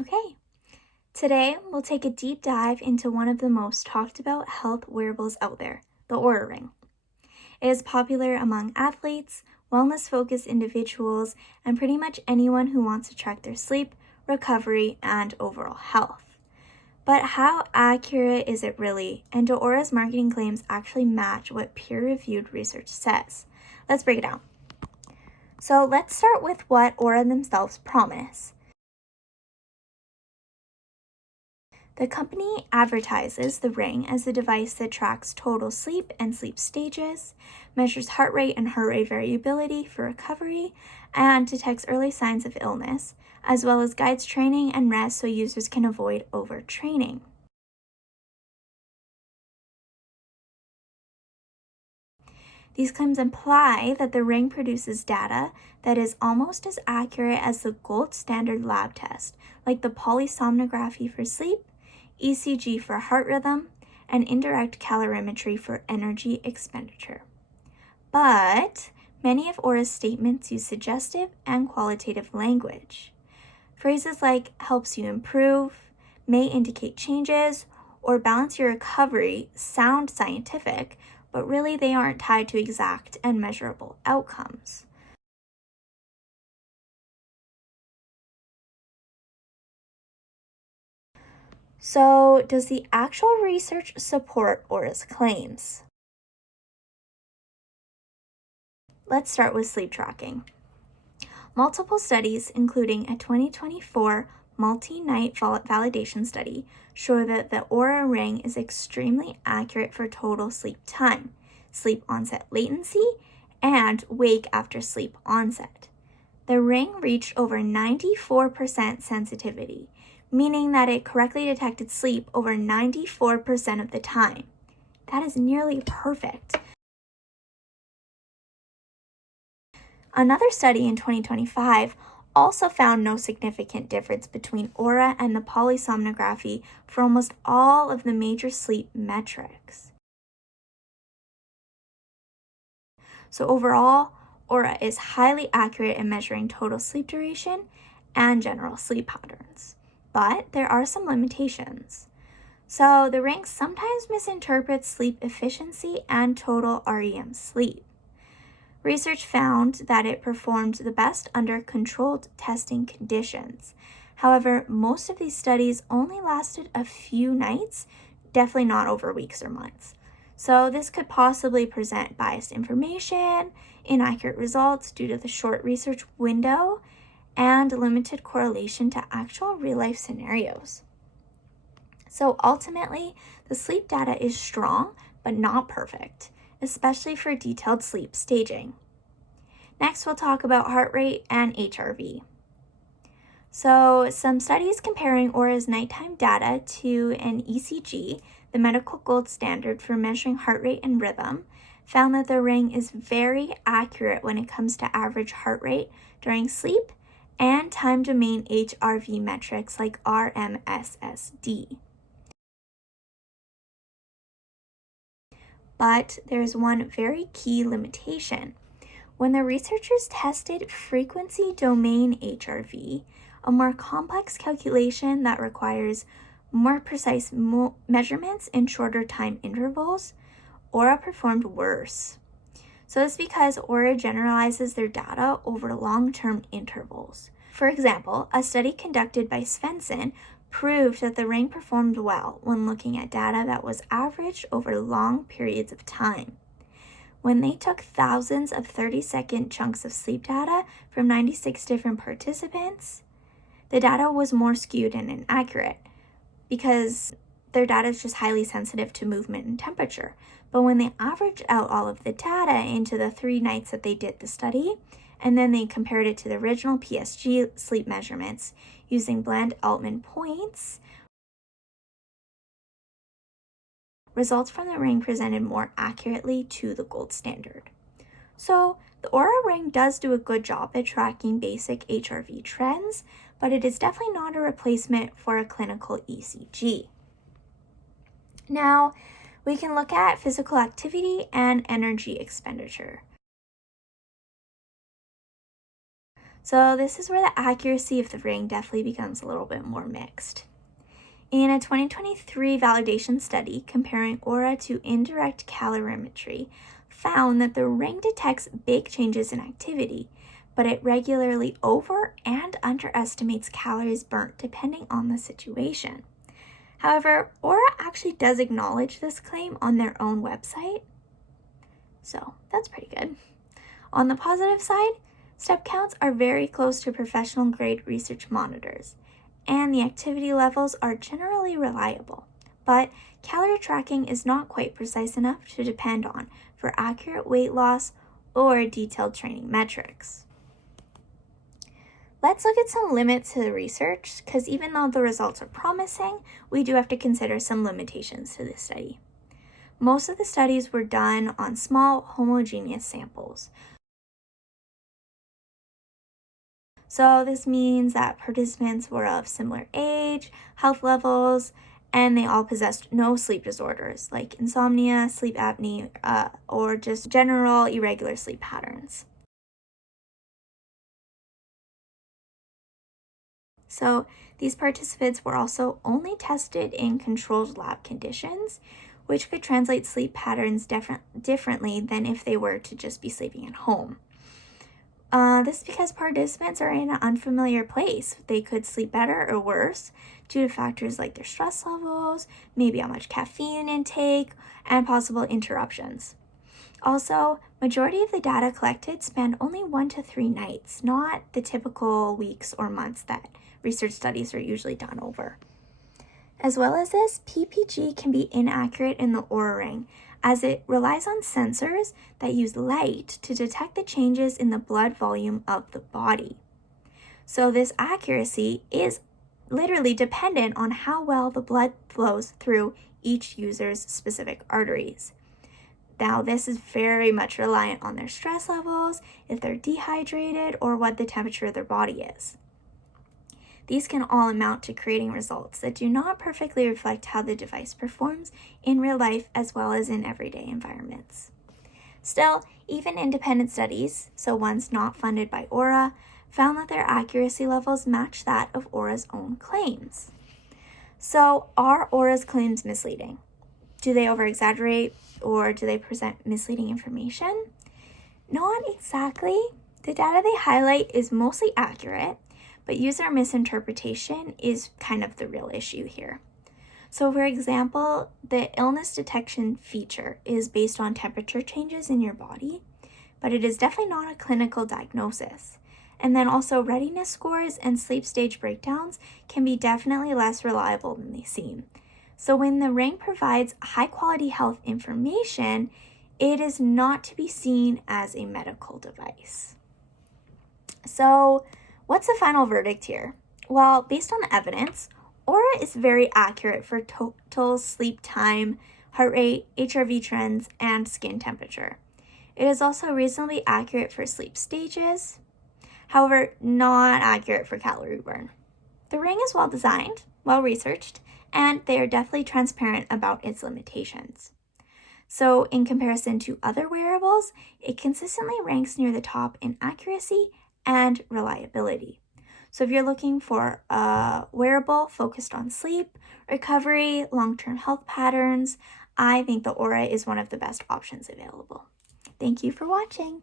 Okay, today we'll take a deep dive into one of the most talked about health wearables out there, the Oura Ring. It is popular among athletes, wellness focused individuals, and pretty much anyone who wants to track their sleep, recovery, and overall health. But how accurate is it really? And do Oura's marketing claims actually match what peer reviewed research says? Let's break it down. So let's start with what Oura themselves promise. The company advertises the ring as a device that tracks total sleep and sleep stages, measures heart rate and heart rate variability for recovery, and detects early signs of illness, as well as guides training and rest so users can avoid overtraining. These claims imply that the ring produces data that is almost as accurate as the gold standard lab test, like the polysomnography for sleep, ECG for heart rhythm, and indirect calorimetry for energy expenditure. But many of Oura's statements use suggestive and qualitative language. Phrases like helps you improve, may indicate changes, or balance your recovery sound scientific, but really they aren't tied to exact and measurable outcomes. So, does the actual research support Aura's claims? Let's start with sleep tracking. Multiple studies, including a 2024 multi-night validation study, show that the Oura Ring is extremely accurate for total sleep time, sleep onset latency, and wake after sleep onset. The ring reached over 94% sensitivity, meaning that it correctly detected sleep over 94% of the time. That is nearly perfect. Another study in 2025 also found no significant difference between Oura and the polysomnography for almost all of the major sleep metrics. So overall, Oura is highly accurate in measuring total sleep duration and general sleep patterns. But there are some limitations. So the ring sometimes misinterprets sleep efficiency and total REM sleep. Research found that it performed the best under controlled testing conditions. However, most of these studies only lasted a few nights, definitely not over weeks or months. So this could possibly present biased information, inaccurate results due to the short research window, and limited correlation to actual real-life scenarios. So ultimately, the sleep data is strong, but not perfect, especially for detailed sleep staging. Next, we'll talk about heart rate and HRV. So some studies comparing Oura's nighttime data to an ECG, the medical gold standard for measuring heart rate and rhythm, found that the ring is very accurate when it comes to average heart rate during sleep and time domain HRV metrics like RMSSD. But there's one very key limitation. When the researchers tested frequency domain HRV, a more complex calculation that requires more precise measurements in shorter time intervals, Oura performed worse. So this is because Oura generalizes their data over long-term intervals. For example, a study conducted by Svensson proved that the ring performed well when looking at data that was averaged over long periods of time. When they took thousands of 30-second chunks of sleep data from 96 different participants, the data was more skewed and inaccurate because their data is just highly sensitive to movement and temperature. But when they averaged out all of the data into the 3 nights that they did the study, and then they compared it to the original PSG sleep measurements using Bland-Altman points, results from the ring presented more accurately to the gold standard. So the Oura Ring does do a good job at tracking basic HRV trends, but it is definitely not a replacement for a clinical ECG. Now, we can look at physical activity and energy expenditure. So this is where the accuracy of the ring definitely becomes a little bit more mixed. In a 2023 validation study comparing Aura to indirect calorimetry, found that the ring detects big changes in activity, but it regularly over and underestimates calories burnt depending on the situation. However, Aura actually does acknowledge this claim on their own website, so that's pretty good. On the positive side, step counts are very close to professional grade research monitors, and the activity levels are generally reliable, but calorie tracking is not quite precise enough to depend on for accurate weight loss or detailed training metrics. Let's look at some limits to the research, because even though the results are promising, we do have to consider some limitations to this study. Most of the studies were done on small, homogeneous samples. So this means that participants were of similar age, health levels, and they all possessed no sleep disorders like insomnia, sleep apnea, or just general irregular sleep patterns. So these participants were also only tested in controlled lab conditions, which could translate sleep patterns differently than if they were to just be sleeping at home. This is because participants are in an unfamiliar place. They could sleep better or worse due to factors like their stress levels, maybe how much caffeine intake, and possible interruptions. Also, majority of the data collected spanned only 1 to 3 nights, not the typical weeks or months that research studies are usually done over. As well as this, PPG can be inaccurate in the Oura ring, as it relies on sensors that use light to detect the changes in the blood volume of the body. So this accuracy is literally dependent on how well the blood flows through each user's specific arteries. Now, this is very much reliant on their stress levels, if they're dehydrated, or what the temperature of their body is. These can all amount to creating results that do not perfectly reflect how the device performs in real life as well as in everyday environments. Still, even independent studies, so ones not funded by Aura, found that their accuracy levels match that of Aura's own claims. So, are Aura's claims misleading? Do they over-exaggerate or do they present misleading information? Not exactly. The data they highlight is mostly accurate, but user misinterpretation is kind of the real issue here. So for example, the illness detection feature is based on temperature changes in your body, but it is definitely not a clinical diagnosis. And then also readiness scores and sleep stage breakdowns can be definitely less reliable than they seem. So when the ring provides high quality health information, it is not to be seen as a medical device. So what's the final verdict here? Well, based on the evidence, Aura is very accurate for total sleep time, heart rate, HRV trends, and skin temperature. It is also reasonably accurate for sleep stages, however, not accurate for calorie burn. The ring is well designed, well researched, and they are definitely transparent about its limitations. So in comparison to other wearables, it consistently ranks near the top in accuracy and reliability. So if you're looking for a wearable focused on sleep, recovery, long-term health patterns, I think the Aura is one of the best options available. Thank you for watching.